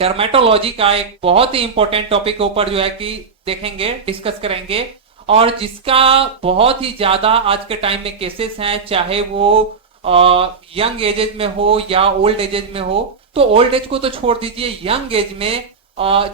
Dermatology का एक बहुत ही इंपॉर्टेंट टॉपिक के ऊपर जो है कि देखेंगे, डिस्कस करेंगे, और जिसका बहुत ही ज्यादा आज के टाइम में केसेस हैं, चाहे वो यंग एजेज में हो या ओल्ड एजेज में हो। तो ओल्ड एज को तो छोड़ दीजिए, यंग एज में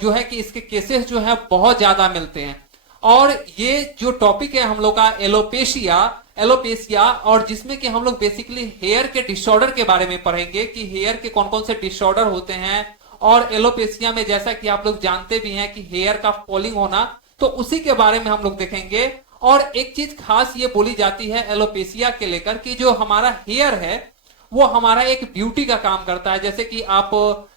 जो है कि इसके केसेस जो है बहुत ज्यादा मिलते हैं। और ये जो टॉपिक है हम लोग का एलोपेशिया, और जिसमें कि हम लोग बेसिकली हेयर के डिसऑर्डर के बारे में पढ़ेंगे कि हेयर के कौन कौन से डिसऑर्डर होते हैं। और एलोपेशिया में जैसा कि आप लोग जानते भी हैं कि हेयर का फॉलिंग होना, तो उसी के बारे में हम लोग देखेंगे। और एक चीज खास ये बोली जाती है एलोपेशिया के लेकर कि जो हमारा हेयर है वो हमारा एक ब्यूटी का काम करता है। जैसे कि आप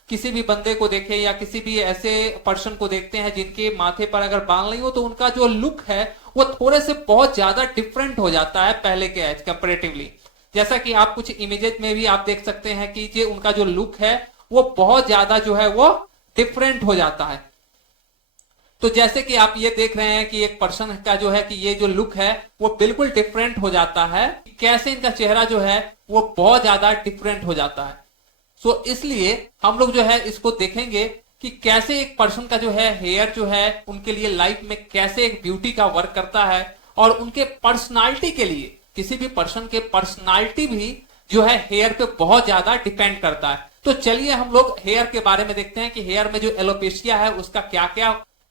किसी भी बंदे को देखें या किसी भी ऐसे पर्सन को देखते हैं जिनके माथे पर अगर बाल नहीं हो, तो उनका जो लुक है वो थोड़े से बहुत ज्यादा डिफरेंट हो जाता है पहले के एज कंपेरेटिवली। जैसा कि आप कुछ इमेजेस में भी आप देख सकते हैं कि जो उनका जो लुक है वो बहुत ज्यादा जो है वो डिफरेंट हो जाता है। तो जैसे कि आप ये देख रहे हैं कि एक पर्सन का जो है कि ये जो लुक है वो बिल्कुल डिफरेंट हो जाता है, कैसे इनका चेहरा जो है वो बहुत ज्यादा डिफरेंट हो जाता है। सो इसलिए हम लोग जो है इसको देखेंगे कि कैसे एक पर्सन का जो है हेयर जो है उनके लिए लाइफ में कैसे एक ब्यूटी का वर्क करता है, और उनके पर्सनालिटी के लिए, किसी भी पर्सन के पर्सनालिटी भी जो है हेयर पे बहुत ज्यादा डिपेंड करता है। तो चलिए हम लोग हेयर के बारे में देखते हैं कि हेयर में जो एलोपेशिया है उसका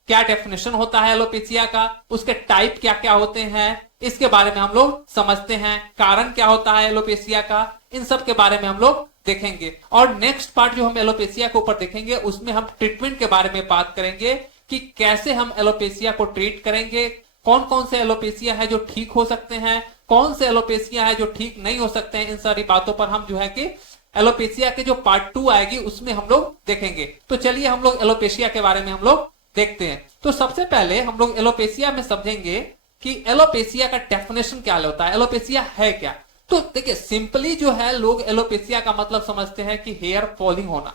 क्या डेफिनेशन होता है एलोपेशिया का, उसके टाइप क्या क्या होते हैं, इसके बारे में हम लोग समझते हैं। कारण क्या होता है एलोपेशिया का, इन सब के बारे में हम लोग देखेंगे। और नेक्स्ट पार्ट जो हम एलोपेशिया के ऊपर देखेंगे उसमें हम ट्रीटमेंट के बारे में बात करेंगे कि कैसे हम एलोपेशिया को ट्रीट करेंगे, कौन कौन से एलोपेशिया है जो ठीक हो सकते हैं, कौन से एलोपेशिया है जो ठीक नहीं हो सकते हैं। इन सारी बातों पर हम जो है कि एलोपेशिया के जो पार्ट 2 आएगी उसमें हम लोग देखेंगे। तो चलिए हम लोग एलोपेशिया के बारे में हम लोग देखते हैं। तो सबसे पहले हम लोग एलोपेशिया में समझेंगे कि एलोपेशिया का डेफिनेशन क्या होता है, एलोपेशिया है क्या। तो देखिए सिंपली जो है लोग एलोपेशिया का मतलब समझते हैं कि हेयर फॉलिंग होना।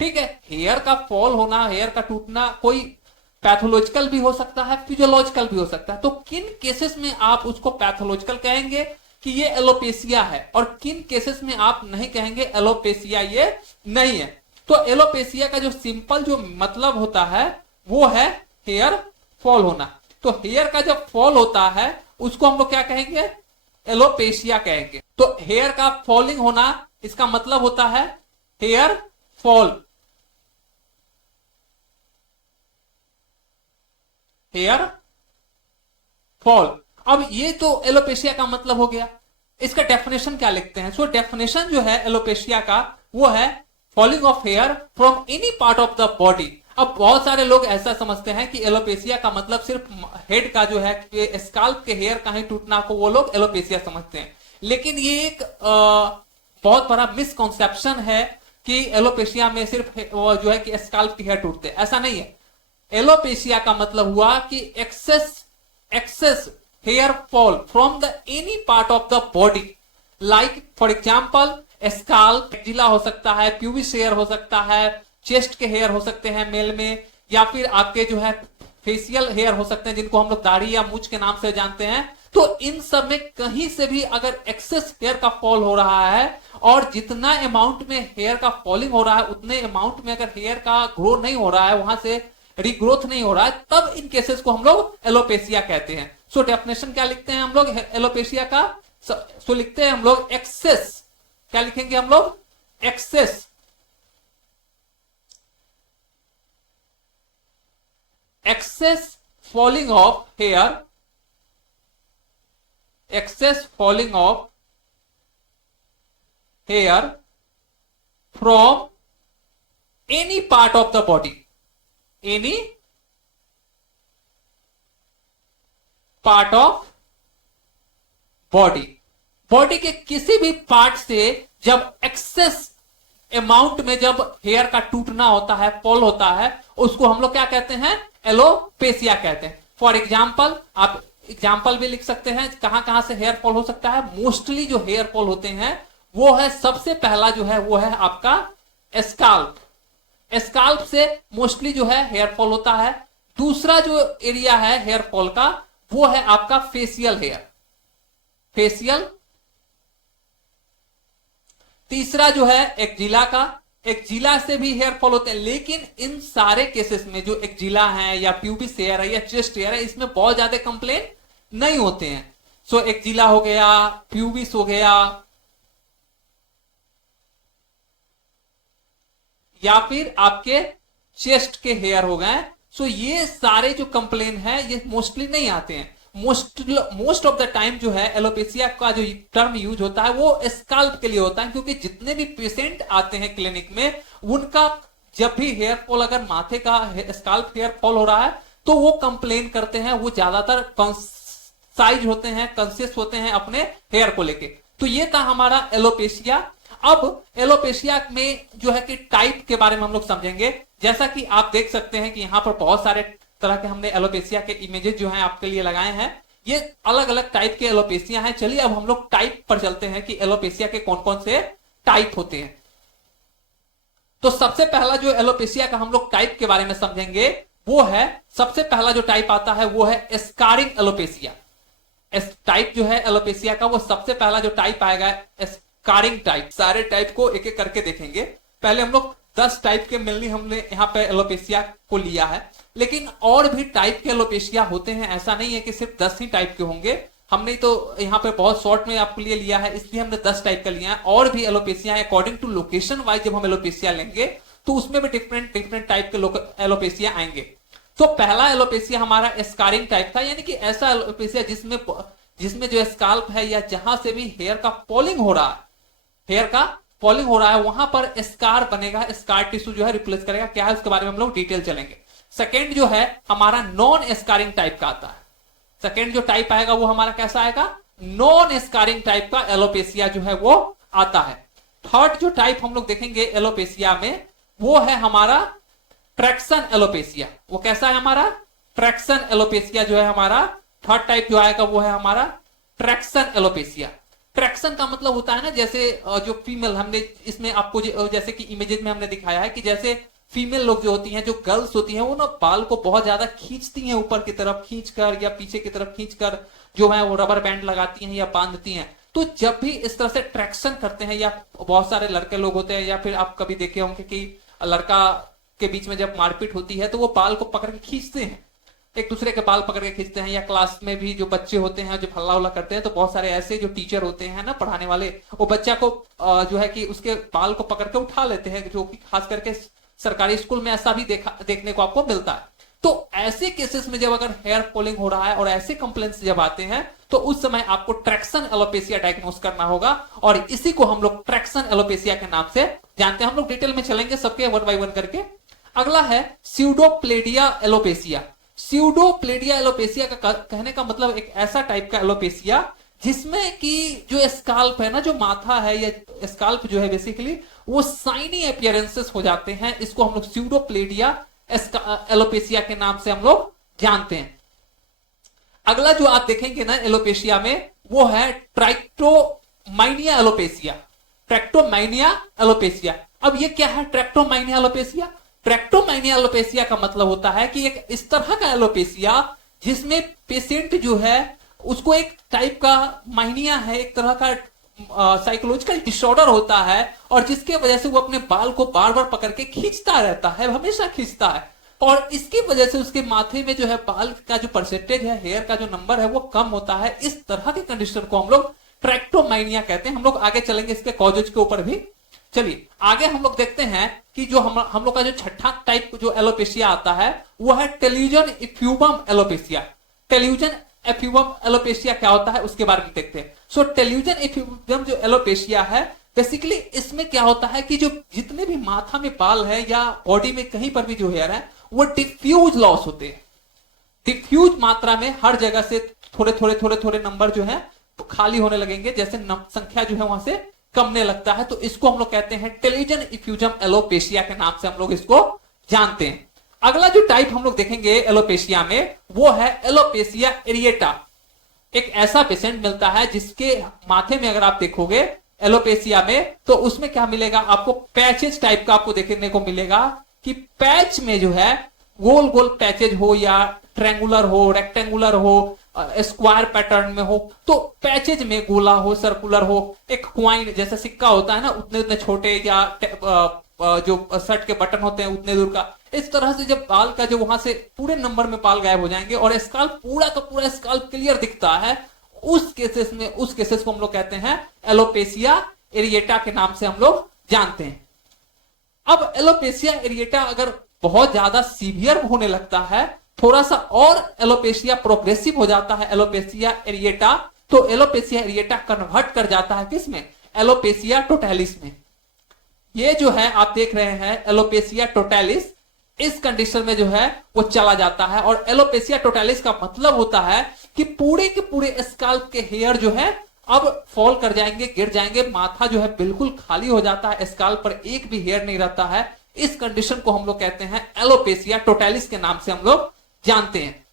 ठीक है, हेयर का फॉल होना, हेयर का टूटना कोई पैथोलॉजिकल भी हो सकता है, फिजियोलॉजिकल भी हो सकता है। तो किन केसेस में आप उसको पैथोलॉजिकल कहेंगे कि ये एलोपेशिया है, और किन केसेस में आप नहीं कहेंगे एलोपेशिया ये नहीं है। तो एलोपेशिया का जो सिंपल जो मतलब होता है वो है हेयर फॉल होना। तो हेयर का जब फॉल होता है उसको हम लोग क्या कहेंगे, एलोपेशिया कहेंगे। तो हेयर का फॉलिंग होना इसका मतलब होता है हेयर फॉल, हेयर फॉल। अब ये तो एलोपेशिया का मतलब हो गया। इसका डेफिनेशन क्या लिखते हैं। सो डेफिनेशन जो है एलोपेशिया का वो है falling of hair from any part of the body. अब बहुत सारे लोग ऐसा समझते हैं कि एलोपेशिया का मतलब सिर्फ हेड का जो है स्काल्प के हेयर का ही टूटना को वो लोग एलोपेशिया समझते हैं। लेकिन ये एक बहुत बड़ा मिसकॉन्सेप्शन है कि एलोपेशिया में सिर्फ जो है कि स्काल्प के हेयर टूटते हैं, ऐसा नहीं है। एलोपेशिया का मतलब हुआ कि excess hair fall from the any part of the body, like for example scalp, axilla हो सकता है, प्यूबिस हेयर हो सकता है, चेस्ट के हेयर हो सकते हैं मेल में, या फिर आपके जो है फेशियल हेयर हो सकते हैं जिनको हम लोग दाढ़ी या मूंछ के नाम से जानते हैं। तो इन सब में कहीं से भी अगर एक्सेस हेयर का फॉल हो रहा है, और जितना अमाउंट में हेयर का फॉलिंग हो रहा है उतने अमाउंट में अगर हेयर का ग्रो नहीं हो रहा है, वहां से रीग्रोथ नहीं हो रहा है, तब इन केसेस को हम लोग एलोपेशिया कहते हैं। सो डेफिनेशन क्या लिखते हैं हम लोग एलोपेशिया का, सो लिखते हैं हम लोग एक्सेस, क्या लिखेंगे हम लोग, access falling of hair, excess falling of hair from any part of the body, any part of body, body के किसी भी पार्ट से जब एक्सेस अमाउंट में जब हेयर का टूटना होता है, फॉल होता है, उसको हम लोग क्या कहते हैं, एलोपेशिया कहते हैं। फॉर एग्जाम्पल आप एग्जाम्पल भी लिख सकते हैं कहां कहां से हेयर फॉल हो सकता है। मोस्टली जो हेयर फॉल होते हैं वो है, सबसे पहला जो है वो है आपका स्काल्प। स्काल्प से मोस्टली जो है हेयर फॉल होता है। दूसरा जो एरिया है हेयर फॉल का वो है आपका फेशियल हेयर, फेशियल। तीसरा जो है एक्जिला का, एक्जिला से भी हेयर फॉल होते हैं, लेकिन इन सारे केसेस में जो एक्जिला है या प्यूबिस हेयर है या चेस्ट हेयर है, इसमें बहुत ज्यादा कंप्लेन नहीं होते हैं। सो एक्जिला हो गया, प्यूबिस हो गया, या फिर आपके चेस्ट के हेयर हो गए, सो ये सारे जो कंप्लेन है ये मोस्टली नहीं आते हैं। मोस्ट ऑफ द टाइम जो है एलोपेशिया का जो टर्म यूज होता है वो स्काल्प के लिए होता है, क्योंकि जितने भी पेशेंट आते हैं क्लिनिक में उनका जब भी हेयर फॉल, अगर माथे का स्काल्प हेयर फॉल हो रहा है तो वो कंप्लेन करते हैं, वो ज्यादातर कंसाइज होते हैं, कंसियस होते हैं अपने हेयर को लेके। तो ये था हमारा एलोपेशिया। अब एलोपेशिया में जो है कि टाइप के बारे में हम लोग समझेंगे। जैसा कि आप देख सकते हैं कि यहां पर बहुत सारे तरह के हमने एलोपेशिया के इमेजेस जो हैं आपके लिए लगाए हैं। ये अलग अलग टाइप के एलोपेशिया हैं। चलिए अब हम लोग टाइप पर चलते हैं कि एलोपेशिया के कौन कौन से टाइप होते हैं। तो सबसे पहला जो एलोपेशिया का हम लोग टाइप के बारे में समझेंगे वो है, सबसे पहला जो टाइप आता है वो है स्कारिंग एलोपेशिया। टाइप जो है एलोपेशिया का वो सबसे पहला जो टाइप आएगा स्कारिंग टाइप। सारे टाइप को एक एक करके देखेंगे। पहले हम लोग 10 टाइप के मिलनी हमने यहाँ पे एलोपेशिया को लिया है, लेकिन और भी टाइप के एलोपेशिया होते हैं। ऐसा नहीं है कि सिर्फ 10 ही टाइप के होंगे। हमने तो यहाँ पे बहुत शॉर्ट में आपके लिए लिया है, इसलिए हमने 10 टाइप का लिया है। और भी एलोपेशिया है, अकॉर्डिंग टू लोकेशन वाइज जब हम एलोपेशिया लेंगे तो उसमें भी डिफरेंट टाइप के एलोपेशिया आएंगे। तो पहला एलोपेशिया हमारा स्कारिंग टाइप था, यानी कि ऐसा एलोपेशिया जिसमें जो स्काल्प है या जहां से भी हेयर का फॉलिंग हो रहा है, हेयर का फॉलिंग हो रहा है, वहां पर स्कार बनेगा, स्कार टिश्यू जो है रिप्लेस करेगा। क्या है उसके बारे में हम लोग डिटेल चलेंगे। सेकेंड जो है हमारा नॉन स्कारिंग टाइप का आता है। सेकेंड जो टाइप आएगा वो हमारा कैसा आएगा, नॉन स्कारिंग टाइप का एलोपेशिया जो है वो आता है। थर्ड जो टाइप हम लोग देखेंगे एलोपेशिया में वो है हमारा ट्रैक्शन एलोपेशिया। वो कैसा है हमारा, ट्रैक्शन एलोपेशिया जो है हमारा थर्ड टाइप जो आएगा वो है हमारा ट्रैक्शन एलोपेशिया। ट्रैक्शन का मतलब होता है ना, जैसे जो फीमेल, हमने इसमें आपको जैसे कि इमेजेस में हमने दिखाया है कि जैसे फीमेल लोग जो होती हैं, जो गर्ल्स होती हैं, वो ना बाल को बहुत ज्यादा खींचती हैं, ऊपर की तरफ खींचकर या पीछे की तरफ खींचकर जो है वो रबर बैंड लगाती हैं या बांधती हैं। तो जब भी इस तरह से ट्रैक्शन करते हैं, या बहुत सारे लड़के लोग होते हैं, या फिर आप कभी देखे होंगे कि लड़का के बीच में जब मारपीट होती है तो वो बाल को पकड़ के खींचते हैं, एक दूसरे के बाल पकड़ के खींचते हैं। या क्लास में भी जो बच्चे होते हैं जो हल्ला उल्ला करते हैं, तो बहुत सारे ऐसे जो टीचर होते हैं ना पढ़ाने वाले, वो बच्चा को जो है कि उसके बाल को पकड़ के उठा लेते हैं, जो कि खास करके सरकारी स्कूल में ऐसा भी देखने को आपको मिलता है। तो ऐसे केसेस में जब अगर हेयर फॉलिंग हो रहा है और ऐसे कंप्लेंट्स जब आते हैं तो उस समय आपको ट्रैक्शन एलोपेशिया डायग्नोस करना होगा, और इसी को हम लोग ट्रैक्शन एलोपेशिया के नाम से जानते हैं। हम लोग डिटेल में चलेंगे सबके वन बाय वन करके। अगला है स्यूडोप्लेडिया एलोपेशिया। स्यूडोप्लेडिया एलोपेशिया का कहने का मतलब एक ऐसा टाइप का एलोपेशिया जिसमें कि जो स्काल्प है ना, जो माथा है या स्काल्प जो है बेसिकली वो साइनी अपीयरेंसेस हो जाते हैं। इसको हम लोग स्यूडोप्लेडिया एलोपेशिया के नाम से हम लोग जानते हैं। अगला जो आप देखेंगे ना एलोपेशिया में वो है ट्रैक्टोमाइनिया एलोपेशिया। ट्रैक्टोमाइनिया एलोपेशिया। अब ये क्या है ट्रैक्टोमाइनिया एलोपेशिया? ट्रैक्टोमाइनिया एलोपेशिया का मतलब होता है कि एक इस तरह का एलोपेशिया जिसमें पेशेंट जो है उसको एक टाइप का माइनिया है, एक तरह का साइकोलॉजिकल डिसऑर्डर होता है, और जिसके वजह से वो अपने बाल को बार बार पकड़ के खींचता रहता है, हमेशा खींचता है, और इसकी वजह से उसके माथे में जो है बाल का जो परसेंटेज है, हेयर का जो नंबर है वो कम होता है। इस तरह के कंडीशन को हम लोग ट्रैक्टोमाइनिया कहते हैं। हम लोग आगे चलेंगे इसके कॉजेज के ऊपर भी। चलिए आगे हम लोग देखते हैं कि जो हम लोग का जो छठा टाइप जो एलोपेशिया आता है वो है टेल्यूजन इफ्यूबम एलोपेशिया। टेल्यूजन इफ्यूबम एलोपेशिया क्या होता है उसके बारे में देखते हैं। सो टेल्यूजन इफ्यूबम जो एलोपेशिया है बेसिकली इसमें क्या होता है कि जो जितने भी माथा में बाल है या बॉडी में कहीं पर भी जो हेयर है वो डिफ्यूज लॉस होते हैं। डिफ्यूज मात्रा में हर जगह से थोड़े नंबर जो है तो खाली होने लगेंगे, जैसे संख्या जो है वहां से कमने लगता है। तो इसको हम लोग कहते हैं टेल्यूजन इफ्यूजम एलोपेशिया के नाम से हम लोग इसको जानते हैं। अगला जो टाइप हम लोग देखेंगे एलोपेशिया में वो है एलोपेशिया एरिएटा। एक ऐसा पेशेंट मिलता है जिसके माथे में अगर आप देखोगे एलोपेशिया में तो उसमें क्या मिलेगा आपको, पैचेज टाइप का आपको देखने को मिलेगा कि पैच में जो है गोल गोल पैचेज हो या ट्रायंगुलर हो, रेक्टेंगुलर हो, स्क्वायर पैटर्न में हो, तो पैचेज में गोला हो, सर्कुलर हो, एक क्वाइन जैसा सिक्का होता है ना उतने उतने छोटे या जो शर्ट के बटन होते हैं उतने दूर का। इस तरह से जब बाल का जो वहां से पूरे नंबर में बाल गायब हो जाएंगे और स्काल्प पूरा का पूरा स्काल्प क्लियर दिखता है, उस केसेस को हम लोग कहते हैं एलोपेसिया एरिएटा के नाम से हम लोग जानते हैं। अब एलोपेसिया एरिएटा अगर बहुत ज्यादा सीवियर होने लगता है, थोड़ा सा और एलोपेसिया प्रोग्रेसिव हो जाता है एलोपेसिया एरिएटा, तो एलोपेसिया एरिएटा कन्वर्ट कर जाता है किसमें, एलोपेसिया टोटैलिस में। ये जो है आप देख रहे हैं एलोपेसिया टोटैलिस, इस कंडीशन में जो है वो चला जाता है। और एलोपेसिया टोटैलिस का मतलब होता है कि पूरे के पूरे स्काल्प के हेयर जो है अब फॉल कर जाएंगे, गिर जाएंगे, माथा जो है बिल्कुल खाली हो जाता है, स्काल्प पर एक भी हेयर नहीं रहता है। इस कंडीशन को हम लोग कहते हैं एलोपेसिया टोटैलिस के नाम से हम लोग जानते हैं।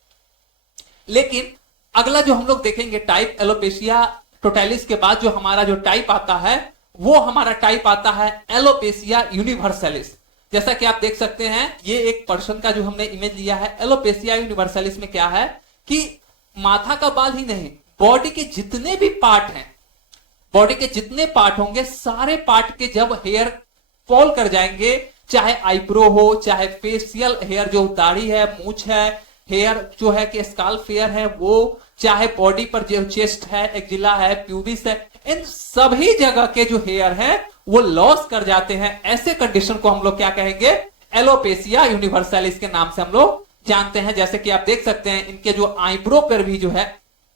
लेकिन अगला जो हम लोग देखेंगे टाइप एलोपेसिया टोटैलिस के बाद जो हमारा जो टाइप आता है वो हमारा टाइप आता है एलोपेसिया यूनिवर्सलिस। जैसा कि आप देख सकते हैं ये एक पर्सन का जो हमने इमेज लिया है। एलोपेसिया यूनिवर्सलिस में क्या है कि माथा का बाल ही नहीं, बॉडी के जितने भी पार्ट हैं, बॉडी के जितने पार्ट होंगे, सारे पार्ट के जब हेयर फॉल कर जाएंगे, चाहे आईब्रो हो, चाहे फेशियल हेयर जो दाढ़ी है, मूछ है, हेयर जो है कि स्काल्प हेयर है वो, चाहे बॉडी पर जो चेस्ट है, एक्जिला है, प्यूबिस है, इन सभी जगह के जो हेयर है वो लॉस कर जाते हैं। ऐसे कंडीशन को हम लोग क्या कहेंगे, एलोपेसिया यूनिवर्सलिस के नाम से हम लोग जानते हैं। जैसे कि आप देख सकते हैं इनके जो आईब्रो पर भी जो है,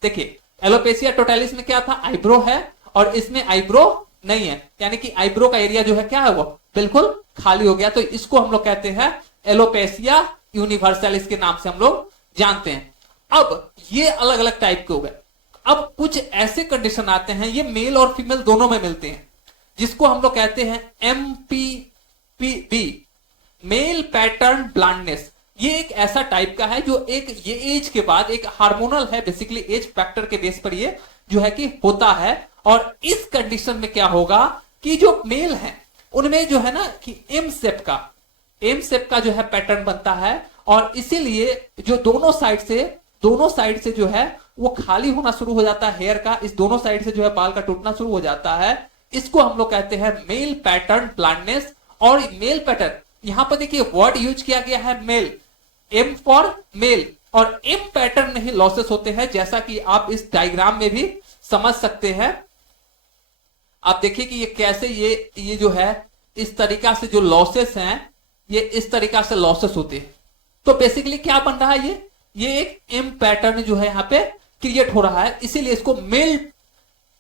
देखिए एलोपेसिया टोटैलिस में क्या था, आईब्रो है और इसमें आईब्रो नहीं है, यानी कि आईब्रो का एरिया जो है क्या है वो बिल्कुल खाली हो गया। तो इसको हम लोग कहते हैं एलोपेसिया यूनिवर्सलिस के नाम से हम लोग जानते हैं। अब ये अलग अलग टाइप के हो गए। अब कुछ ऐसे कंडीशन आते हैं, ये मेल और फीमेल दोनों में मिलते हैं, जिसको हम लोग कहते हैं MPPB, मेल पैटर्न ब्लाइंडनेस। ये एक ऐसा टाइप का है जो एक ये एज के बाद एक हार्मोनल है, बेसिकली एज फैक्टर के बेस पर ये जो है कि होता है। और इस कंडीशन में क्या होगा कि जो मेल है उनमें जो है ना कि एम शेप का जो है पैटर्न बनता है, और इसीलिए जो दोनों साइड से जो है वो खाली होना शुरू हो जाता है हेयर का, इस दोनों साइड से जो है बाल का टूटना शुरू हो जाता है। इसको हम लोग कहते हैं मेल पैटर्न ब्लाइंडनेस। और मेल पैटर्न यहां पर देखिए वर्ड यूज किया गया है मेल, एम फॉर मेल, और एम पैटर्न में ही लॉसेस होते हैं, जैसा कि आप इस डायग्राम में भी समझ सकते हैं। आप देखिए कि ये कैसे ये जो है इस तरीका से जो लॉसेस हैं, ये इस तरीका से लॉसेस होते हैं। तो बेसिकली क्या बन रहा है, ये एक एम पैटर्न जो है यहां पे क्रिएट हो रहा है, इसीलिए इसको मेल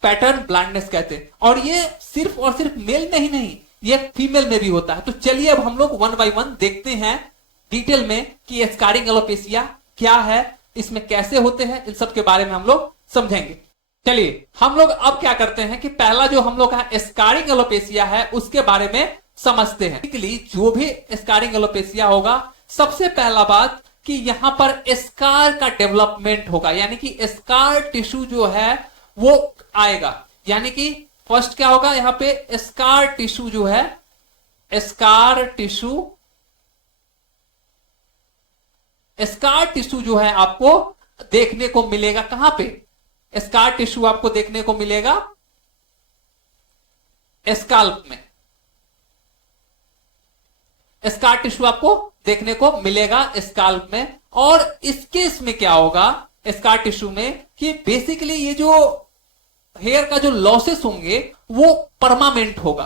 पैटर्न ब्लाइंडनेस कहते हैं। और ये सिर्फ और सिर्फ मेल में ही नहीं, ये फीमेल में भी होता है। तो चलिए अब हम लोग वन बाय वन देखते हैं डिटेल में कि स्कारिंग एलोपेसिया क्या है, इसमें कैसे होते हैं, इन सब के बारे में हम लोग समझेंगे। चलिए हम लोग अब क्या करते हैं कि पहला जो हम लोग का स्कारिंग एलोपेसिया है उसके बारे में समझते हैं। जो भी स्कारिंग एलोपेसिया होगा, सबसे पहला बात कि यहां पर स्कार का डेवलपमेंट होगा, यानी कि स्कार टिश्यू जो है वो आएगा। यानी कि फर्स्ट क्या होगा, यहां पे स्कार टिश्यू जो है, स्कार टिश्यू जो है आपको देखने को मिलेगा। कहां पे स्कार टिश्यू आपको देखने को मिलेगा, स्काल्प में स्कार टिश्यू आपको देखने को मिलेगा स्काल्प में। और इस केस में क्या होगा स्कार टिश्यू में कि बेसिकली ये जो हेयर का जो लॉसेस होंगे वो परमानेंट होगा।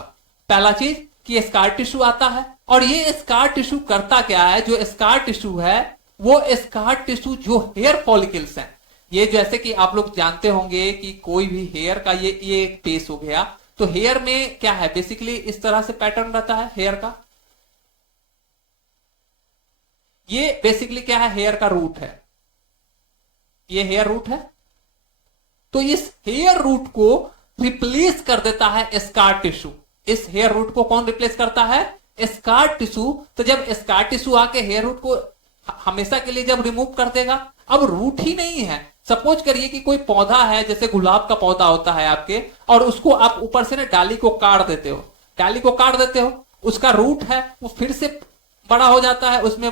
पहला चीज कि स्कार टिश्यू आता है, और ये स्कार टिश्यू करता क्या है, जो स्कार टिश्यू है वो स्कार टिश्यू जो हेयर फॉलिकल्स हैं, ये जैसे कि आप लोग जानते होंगे कि कोई भी हेयर का ये एक पेस हो गया, तो हेयर में क्या है बेसिकली इस तरह से पैटर्न रहता है हेयर का। ये बेसिकली क्या है, हेयर का रूट है, ये हेयर रूट है। तो इस हेयर रूट को रिप्लेस कर देता है स्कार टिश्यू। इस हेयर रूट को कौन रिप्लेस करता है, स्कार टिश्यू। तो जब स्कार टिश्यू आके हेयर रूट को हमेशा के लिए जब रिमूव कर देगा, अब रूट ही नहीं है। सपोज करिए कि कोई पौधा है, जैसे गुलाब का पौधा होता है आपके, और उसको आप ऊपर से ना डाली को काट देते हो, उसका रूट है वो फिर से बड़ा हो जाता है, उसमें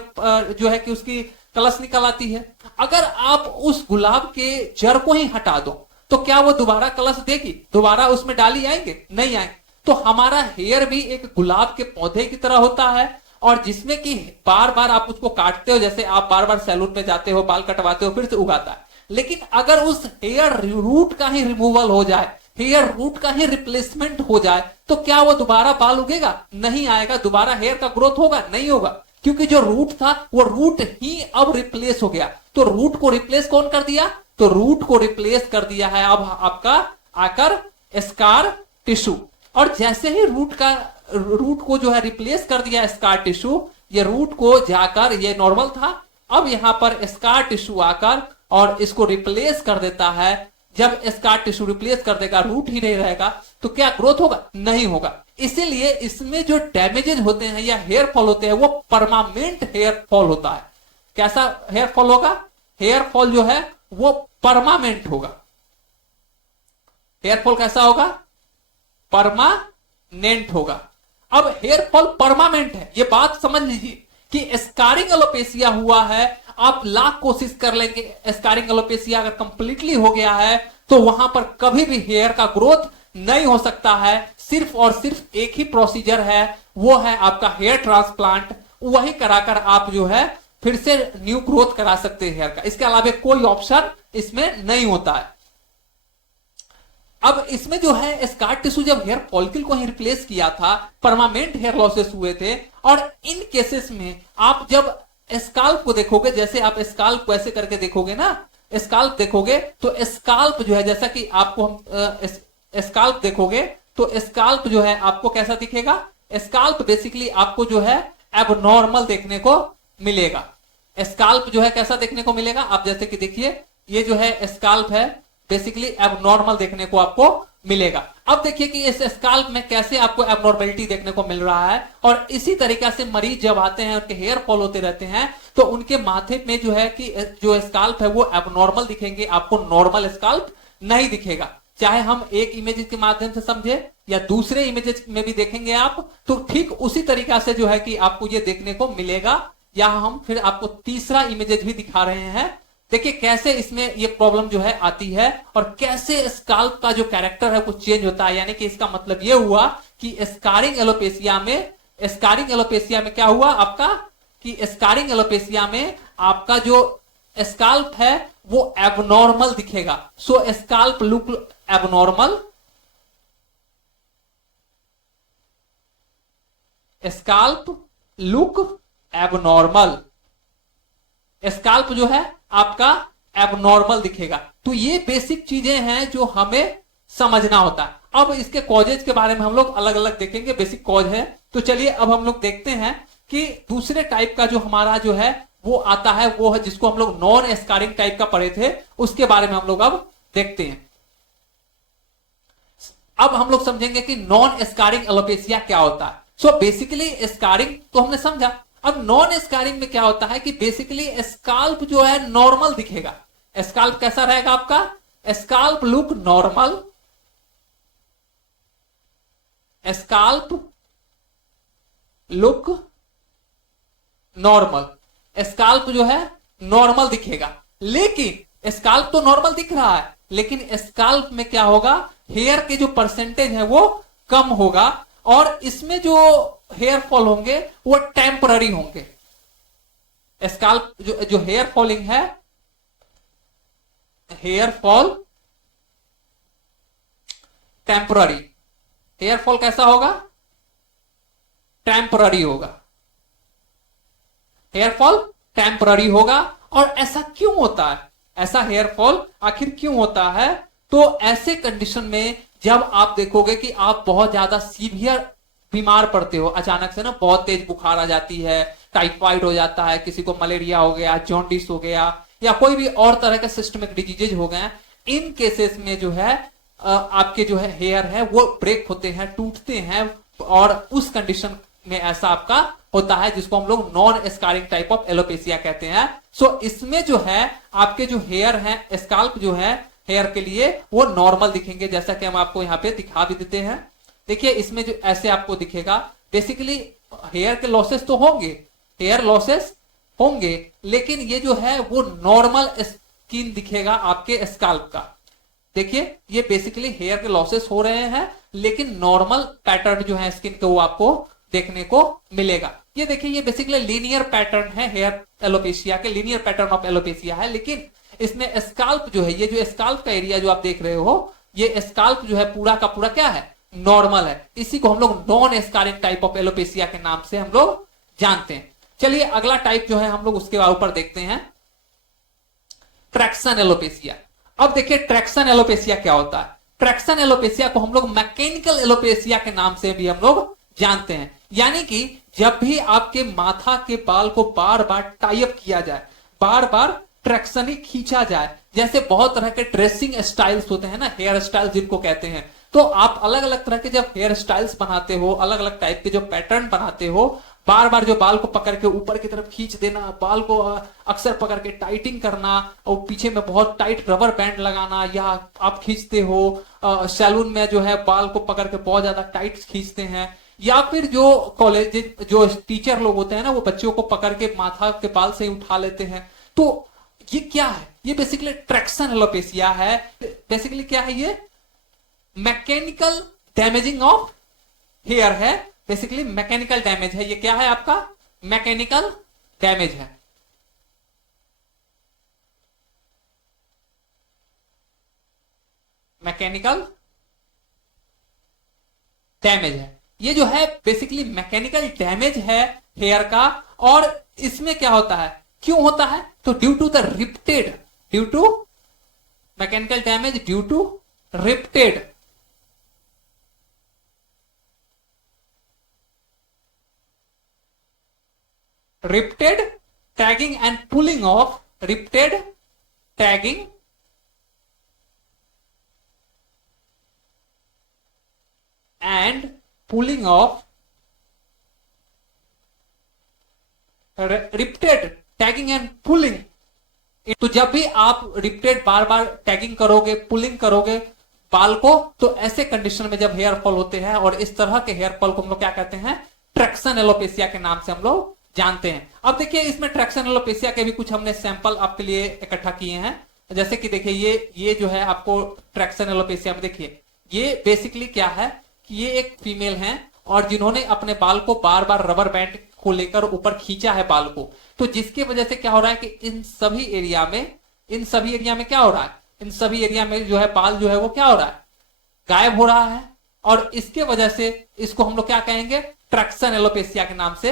जो है कि उसकी कलस निकल आती है। अगर आप उस गुलाब के जड़ को ही हटा दो तो क्या वो दोबारा कलस देगी, दोबारा उसमें डाली आएंगे, नहीं आएंगे। तो हमारा हेयर भी एक गुलाब के पौधे की तरह होता है, और जिसमें कि बार बार आप उसको काटते हो, जैसे आप बार बार सैलून में जाते हो, बाल कटवाते हो, फिर से उगाता है। लेकिन अगर उस हेयर रूट का ही रिमूवल हो जाए, हेयर रूट का ही रिप्लेसमेंट हो जाए, तो क्या वो दोबारा बाल उगेगा? नहीं आएगा। दोबारा हेयर का ग्रोथ होगा? नहीं होगा, क्योंकि जो रूट था वो रूट ही अब रिप्लेस हो गया। तो रूट को रिप्लेस कौन कर दिया? तो रूट को रिप्लेस कर दिया है अब आपका आकर स्कार टिश्यू। और जैसे ही रूट को जो है रिप्लेस कर दिया स्कार टिश्यू, ये रूट को जाकर, ये नॉर्मल था, अब यहां पर स्कार टिश्यू आकर और इसको रिप्लेस कर देता है। जब स्कार टिश्यू रिप्लेस कर देगा, रूट ही नहीं रहेगा, तो क्या ग्रोथ होगा? नहीं होगा। इसीलिए इसमें जो डैमेजेस होते हैं या हेयर फॉल होते हैं वो परमानेंट हेयर फॉल होता है। कैसा हेयर फॉल होगा? हेयर फॉल जो है वो परमानेंट होगा। हेयर फॉल कैसा होगा? परमानेंट होगा। अब हेयर फॉल परमानेंट है, ये बात समझ लीजिए कि स्कारिंग एलोपेशिया हुआ है, आप लाख कोशिश कर लेंगे, स्कारिंग एलोपेशिया अगर कंप्लीटली हो गया है तो वहां पर कभी भी हेयर का ग्रोथ नहीं हो सकता है। सिर्फ और सिर्फ एक ही प्रोसीजर है, वो है आपका हेयर ट्रांसप्लांट। वही कराकर आप जो है फिर से न्यू ग्रोथ करा सकते हैं हेयर का। इसके अलावा कोई ऑप्शन इसमें नहीं होता है। अब इसमें जो है स्कार टिश्यू जब हेयर फॉलिकल को ही रिप्लेस किया था, परमानेंट हेयर लॉसेस हुए थे। और इन केसेस में आप जब स्काल्प को देखोगे, जैसे आप स्काल्प को ऐसे करके देखोगे ना, स्काल्प देखोगे तो स्काल्प जो है, जैसा कि आपको हम स्काल्प देखोगे तो स्काल्प जो है आपको कैसा दिखेगा? स्काल्प बेसिकली आपको जो है एबनॉर्मल देखने को मिलेगा। स्काल्प जो है कैसा देखने को मिलेगा? आप जैसे कि देखिए, ये जो है स्काल्प है, बेसिकली एबनॉर्मल देखने को आपको मिलेगा। अब देखिए कि इस स्काल्प में कैसे आपको एबनॉर्मलिटी देखने को मिल रहा है। और इसी तरीके से मरीज जब आते हैं, उनके हेयर फॉल होते रहते हैं, तो उनके माथे में जो है कि जो स्काल्प है वो एबनॉर्मल दिखेंगे, आपको नॉर्मल स्काल्प नहीं दिखेगा। चाहे हम एक इमेज के माध्यम से समझे या दूसरे इमेजेस में भी देखेंगे आप, तो ठीक उसी तरीका से जो है कि आपको ये देखने को मिलेगा। यहां हम फिर आपको तीसरा इमेजेस भी दिखा रहे हैं। देखिए कैसे इसमें ये प्रॉब्लम जो है आती है और कैसे स्काल्प का जो कैरेक्टर है वो चेंज होता है। यानी कि इसका मतलब ये हुआ कि स्कारिंग एलोपेशिया में क्या हुआ आपका, कि स्कारिंग एलोपेशिया में आपका जो स्काल्प है वो एबनॉर्मल दिखेगा। So scalp look abnormal, scalp look abnormal, scalp जो है आपका एबनॉर्मल दिखेगा। तो ये बेसिक चीजें हैं जो हमें समझना होता है। अब इसके कॉजेज के बारे में हम लोग अलग अलग देखेंगे, बेसिक कॉज है। तो चलिए अब हम लोग देखते हैं कि दूसरे टाइप का जो हमारा जो है वो आता है, वो है जिसको हम लोग नॉन स्कारिंग टाइप का पढ़े थे, उसके बारे में हम लोग अब देखते हैं। अब हम लोग समझेंगे कि नॉन स्कारिंग एलोपेशिया क्या होता है। सो बेसिकली स्कारिंग तो हमने समझा। अब नॉन स्कारिंग में क्या होता है कि बेसिकली स्काल्प जो है नॉर्मल दिखेगा। स्काल्प कैसा रहेगा आपका? Scalp look normal, scalp look normal, scalp जो है नॉर्मल दिखेगा। लेकिन स्काल्प तो नॉर्मल दिख रहा है, लेकिन स्काल्प में क्या होगा, हेयर के जो परसेंटेज है वो कम होगा और इसमें जो हेयर फॉल होंगे वो टेम्पररी होंगे। स्काल्प जो हेयर फॉलिंग है, hair fall temporary, hair fall कैसा होगा? टेम्पररी होगा, हेयर फॉल टेम्पररी होगा। और ऐसा क्यों होता है? ऐसा हेयर फॉल आखिर क्यों होता है? तो ऐसे कंडीशन में जब आप देखोगे कि आप बहुत ज्यादा सीवियर बीमार पड़ते हो, अचानक से ना बहुत तेज बुखार आ जाती है, टाइफाइड हो जाता है, किसी को मलेरिया हो गया, जॉन्डिस हो गया, या कोई भी और तरह के सिस्टमिक डिजीजेज हो गए, इन केसेस में जो है आपके जो है हेयर है वो ब्रेक होते हैं, टूटते हैं। और उस कंडीशन में ऐसा आपका होता है जिसको हम लोग non scarring type of alopecia कहते हैं। सो इसमें जो है आपके जो हेयर है, स्काल्प जो है हेयर के लिए वो नॉर्मल दिखेंगे, जैसा कि हम आपको यहाँ पे दिखा भी देते हैं। देखिए इसमें जो ऐसे आपको दिखेगा, बेसिकली हेयर के लॉसेस तो होंगे, हेयर लॉसेस होंगे, लेकिन ये जो है वो नॉर्मल स्किन दिखेगा आपके स्काल्प का। देखिए ये बेसिकली हेयर के लॉसेस हो रहे हैं, लेकिन नॉर्मल पैटर्न जो है स्किन के वो आपको देखने को मिलेगा। ये देखिए, ये बेसिकली लीनियर पैटर्न है हेयर एलोपेशिया के, लीनियर पैटर्न ऑफ एलोपेशिया है, लेकिन इसमें स्काल्प जो है, ये जो स्काल्प का एरिया जो आप देख रहे हो, ये स्काल्प जो है पूरा का पूरा क्या है, नॉर्मल है। इसी को हम लोग non scarring type of alopecia के नाम से हम लोग जानते हैं। चलिए अगला टाइप जो है हम लोग उसके ऊपर देखते हैं, ट्रैक्शन एलोपेशिया। अब देखिए ट्रैक्शन एलोपेशिया क्या होता है। ट्रैक्शन एलोपेशिया को हम लोग मैकेनिकल एलोपेशिया के नाम से भी हम लोग जानते हैं। यानी कि जब भी आपके माथा के बाल को बार बार टाई अप किया जाए, बार बार ट्रैक्शन ही खींचा जाए, जैसे बहुत तरह के ड्रेसिंग स्टाइल्स होते हैं ना, हेयर स्टाइल जिनको कहते हैं, तो आप अलग अलग तरह के जब हेयर स्टाइल्स बनाते हो, अलग अलग टाइप के जो पैटर्न बनाते हो, बार बार जो बाल को पकड़ के ऊपर की तरफ खींच देना, बाल को अक्सर पकड़ के टाइटिंग करना और पीछे में बहुत टाइट रबर बैंड लगाना, या आप खींचते हो सैलून में जो है बाल को पकड़ के बहुत ज्यादा टाइट खींचते हैं, या फिर जो कॉलेज जो टीचर लोग होते हैं ना, वो बच्चों को पकड़ के माथा के बाल से ही उठा लेते हैं। तो ये क्या है, ये बेसिकली ट्रैक्शन एलोपेशिया है। बेसिकली क्या है, ये मैकेनिकल डैमेजिंग ऑफ हेयर है, बेसिकली मैकेनिकल डैमेज है। ये क्या है आपका, मैकेनिकल डैमेज है। मैकेनिकल डैमेज है, ये जो है बेसिकली मैकेनिकल डैमेज है हेयर का। और इसमें क्या होता है, क्यों होता है, तो due to the repeated, due to mechanical damage due to repeated repeated tugging and pulling of, repeated tugging and pulling of, repeated tugging and pulling. तो जब भी आप रिप्टेड बार बार टैगिंग करोगे, पुलिंग करोगे बाल को, तो ऐसे कंडीशन में जब हेयर फॉल होते हैं, और इस तरह के हेयर फॉल को हम लोग क्या कहते हैं, ट्रैक्शन एलोपेशिया के नाम से हम लोग जानते हैं। अब देखिए इसमें ट्रैक्शन एलोपेशिया के भी कुछ हमने सैंपल आपके लिए इकट्ठा किए हैं। जैसे कि देखिए ये जो है आपको ट्रैक्शन एलोपेशिया में, देखिए ये बेसिकली क्या है कि ये एक फीमेल है और जिन्होंने अपने बाल को बार बार रबर बैंड को लेकर ऊपर खींचा है बाल को, तो जिसकी वजह से क्या हो रहा है कि इन सभी एरिया में क्या हो रहा है, इन सभी एरिया में जो है बाल जो है वो क्या हो रहा है, गायब हो रहा है। और इसके वजह से इसको हम लोग क्या कहेंगे, ट्रैक्शन एलोपेशिया के नाम से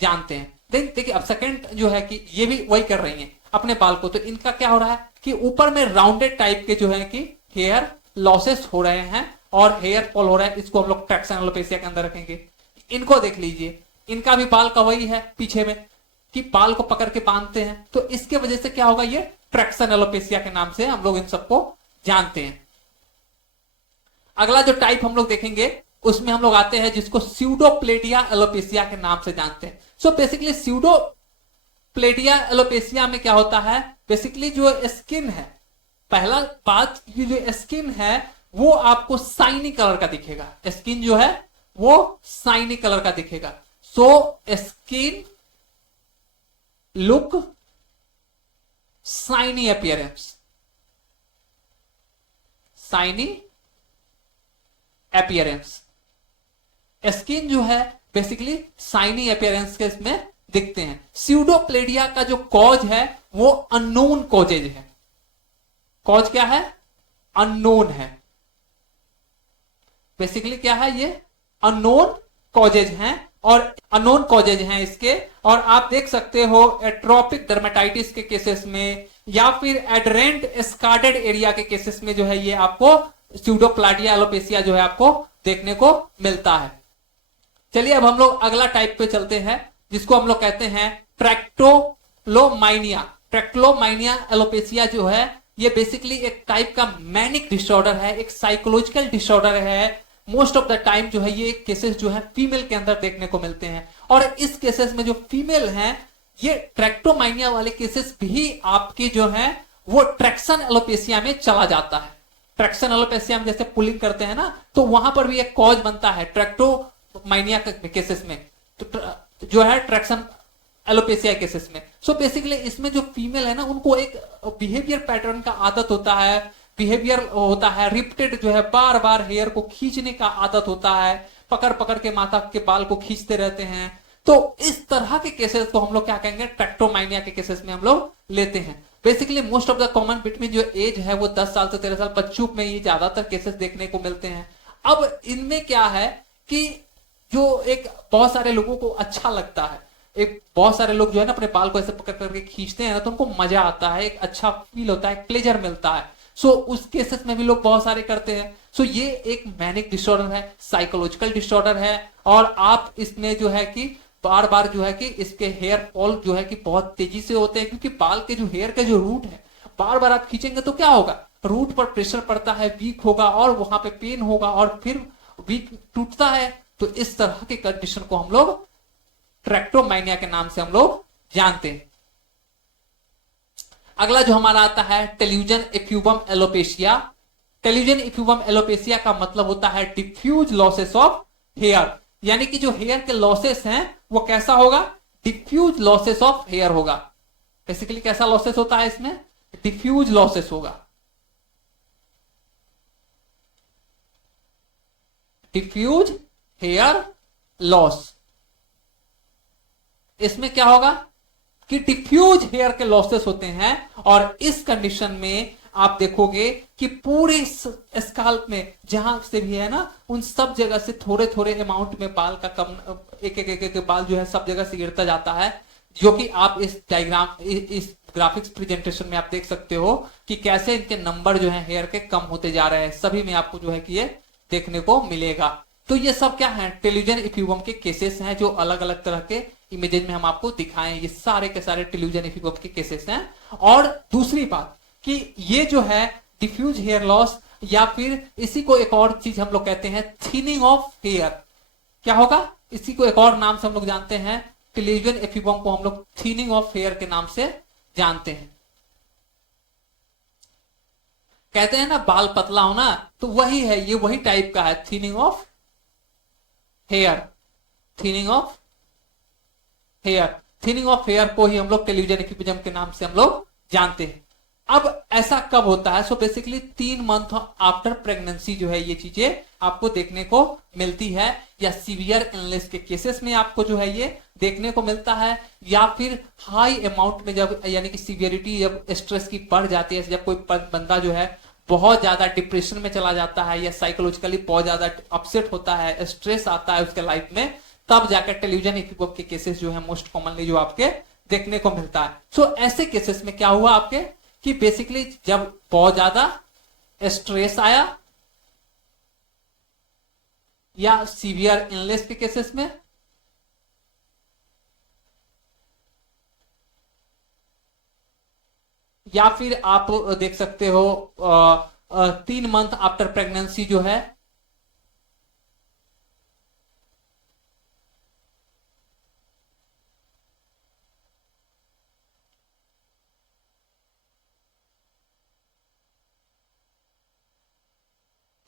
जानते हैं। देखिए अब सेकंड जो है कि ये भी वही कर रही हैं अपने बाल को, तो इनका क्या हो रहा है कि ऊपर में राउंडेड टाइप के जो है कि हेयर लॉसेस हो रहे हैं और हेयर फॉल हो रहा है, इसको हम लोग ट्रैक्शन एलोपेशिया के अंदर रखेंगे। इनको देख लीजिए, इनका भी बाल का वही है पीछे में कि बाल को पकड़ के बांधते हैं, तो इसके वजह से क्या होगा, ये ट्रैक्शन एलोपेशिया के नाम से हम लोग इन सबको जानते हैं। अगला जो टाइप हम लोग देखेंगे उसमें हम लोग आते हैं जिसको स्यूडोप्लेडिया एलोपेशिया के नाम से जानते हैं। सो बेसिकली स्यूडोप्लेडिया एलोपेशिया में क्या होता है, बेसिकली जो स्किन है, पहला बात ये जो स्किन है वो आपको साइनी कलर का दिखेगा, स्किन जो है वो साइनी कलर का दिखेगा। So skin look shiny appearance, shiny appearance, skin जो है बेसिकली साइनी अपीयरेंस के इसमें दिखते हैं। स्यूडोप्लेडिया का जो कॉज है वो अननोन कॉजेज है। कॉज क्या है, अननोन है। बेसिकली क्या है, ये अननोन कॉजेज हैं और अननोन कॉजेज हैं इसके। और आप देख सकते हो एट्रोपिक डर्मेटाइटिस के केसेस में या फिर एडरेंट स्कार्डेड एरिया के केसेस में जो है ये आपको स्यूडोप्लेडिया एलोपेशिया जो है आपको देखने को मिलता है। चलिए अब हम लोग अगला टाइप पे चलते हैं जिसको हम लोग कहते हैं ट्रैक्टोलोमाइनिया। ट्रैक्टोलोमाइनिया एलोपेशिया जो है ये बेसिकली एक टाइप का मैनिक डिसऑर्डर है, एक साइकोलॉजिकल डिसऑर्डर है। मोस्ट ऑफ द टाइम जो है ये केसेस जो है फीमेल के अंदर देखने को मिलते हैं और इस केसेस में जो फीमेल हैं ये ट्रैक्टोमाइनिया वाले केसेस भी आपके जो है वो ट्रैक्शन एलोपेशिया में चला जाता है। ट्रैक्शन एलोपेशिया में जैसे पुलिंग करते हैं ना, तो वहां पर भी एक कॉज बनता है ट्रैक्टोमाइनिया केसेस में, तो जो है ट्रैक्शन एलोपेशिया केसेस में। सो बेसिकली इसमें जो फीमेल है ना उनको एक बिहेवियर पैटर्न का आदत होता है बिहेवियर होता है, रिपीटेड जो है बार बार हेयर को खींचने का आदत होता है, पकड़ पकड़ के माथा के बाल को खींचते रहते हैं, तो इस तरह के केसेस को हम लोग क्या कहेंगे, ट्रैक्टोमाइनिया के केसेस में हम लोग लेते हैं। Basically most of the common between जो एज है वो 10 साल से 13 साल बच्चों में ये ज्यादातर केसेस देखने को मिलते हैं। अब इनमें क्या है कि जो एक बहुत सारे लोगों को अच्छा लगता है, एक बहुत सारे लोग जो है ना अपने बाल को ऐसे पकड़ करके खींचते हैं ना, तो उनको मजा आता है, एक अच्छा फील होता है, प्लेजर मिलता है। सो उस केसेस में भी लोग बहुत सारे करते हैं। सो ये एक मैनिक डिसऑर्डर है, साइकोलॉजिकल डिसऑर्डर है, और आप इसमें जो है कि बार बार जो है कि इसके हेयर फॉल जो है कि बहुत तेजी से होते हैं, क्योंकि बाल के जो हेयर के जो रूट है बार बार आप खींचेंगे तो क्या होगा, रूट पर प्रेशर पड़ता है, वीक होगा और वहां पे पेन होगा और फिर वीक टूटता है। तो इस तरह के कंडीशन को हम लोग ट्रैक्टोमाइनिया के नाम से हम लोग जानते हैं। अगला जो हमारा आता है टेल्यूजन इफ्यूबम एलोपेशिया। टेल्यूजन इफ्यूबम एलोपेशिया का मतलब होता है डिफ्यूज लॉसेस ऑफ हेयर, यानी कि जो हेयर के लॉसेस हैं वो कैसा होगा, डिफ्यूज लॉसेस ऑफ हेयर होगा। बेसिकली कैसा लॉसेस होता है इसमें, डिफ्यूज लॉसेस होगा, डिफ्यूज हेयर लॉस। इसमें क्या होगा कि डिफ्यूज हेयर के लॉसेस होते हैं, और इस कंडीशन में आप देखोगे कि पूरे स्काल्प में जहां से भी है ना, उन सब जगह से थोड़े थोड़े अमाउंट में बाल का कम, एक एक, एक, एक बाल जो है सब जगह से गिरता जाता है, जो कि आप इस डायग्राम इस ग्राफिक्स प्रेजेंटेशन में आप देख सकते हो कि कैसे इनके नंबर जो है हेयर के कम होते जा रहे हैं। सभी में आपको जो है कि ये देखने को मिलेगा। तो ये सब क्या है, टेल्यूजन इफ्यूबम के केसेस हैं, जो अलग अलग तरह के इमेजेस में हम आपको दिखाएं। ये सारे के सारे टेल्यूजन इफ्यूबम के केसेस हैं। और दूसरी बात कि ये जो है डिफ्यूज हेयर लॉस, या फिर इसी को एक और चीज हम लोग कहते हैं थिनिंग ऑफ हेयर। क्या होगा, इसी को एक और नाम से हम लोग जानते हैं, टेल्यूजन इफ्यूबम को हम लोग थिनिंग ऑफ हेयर के नाम से जानते हैं। कहते हैं ना बाल पतला होना, तो वही है, ये वही टाइप का है, thinning of hair, thinning of hair. Thinning of hair को ही हम लोग टेल्यूजन इफ्यूजम के नाम से हम लोग जानते हैं। अब ऐसा कब होता है, so basically 3 month after pregnancy जो है ये चीजें आपको देखने को मिलती है, या सीवियर इलनेस के केसेस में आपको जो है ये देखने को मिलता है, या फिर हाई अमाउंट में जब यानी कि सीवियरिटी जब स्ट्रेस की बढ़ जाती है, जब कोई बंदा जो है बहुत ज्यादा डिप्रेशन में चला जाता है, या साइकोलॉजिकली बहुत ज्यादा अपसेट होता है, स्ट्रेस आता है उसके लाइफ में, तब जाकर टेल्यूजन इफ्यूबम के केसेस जो है मोस्ट कॉमनली जो आपके देखने को मिलता है। सो ऐसे केसेस में क्या हुआ आपके कि बेसिकली जब बहुत ज्यादा स्ट्रेस आया, या सीवियर इलनेस के केसेस में, या फिर आप देख सकते हो 3 मंथ आफ्टर प्रेगनेंसी जो है,